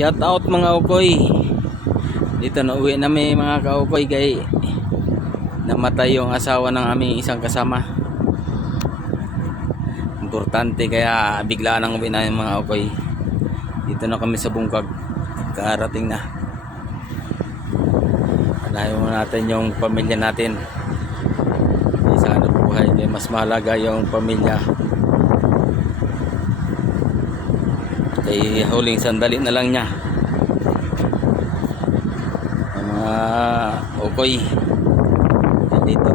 Shout out mga ukoy. Dito na uwi namin mga kaukoy kay namatay yung asawa ng aming isang kasama. Importante kaya biglaan ang uwi namin mga ukoy. Dito na kami sa Bungkag. Karating na. Anahin mo natin yung pamilya natin. Sa hanap buhay kaya mas mahalaga yung pamilya. Kay huling sandali na lang niya. Ukoy dito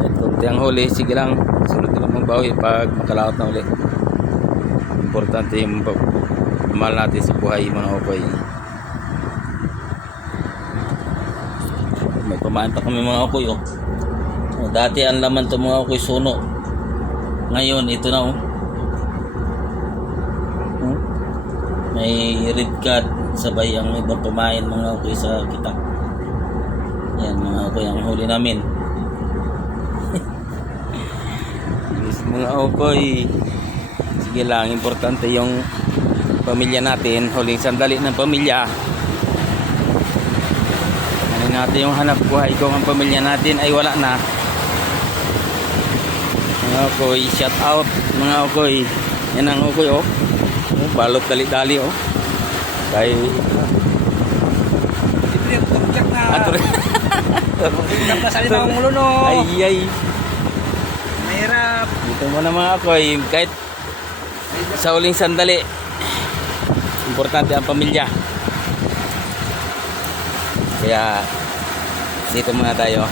at kunti ang huli, sige lang, sunod na lang magbawi pag makalaot na ulit. Importante yung mahal natin sa buhay mga ukoy. May pamain pa kami mga ukoy dati ang laman to mga ukoy suno, ngayon ito na may red card sabay ang ibang pamain mga ukoy sa kita. Yan mga ukoy ang huli namin. Yes, mga ukoy, sige lang, importante yung pamilya natin. Huling sandali ng pamilya. Ano natin yung hanap buhay kung ang pamilya natin ay wala na. Mga ukoy, shout out mga ukoy. Yan ang ukoy balot dali-dali kay ay mahirap dito mo na mga ukoy, kahit sa huling sandali importante ang pamilya, kaya dito muna tayo.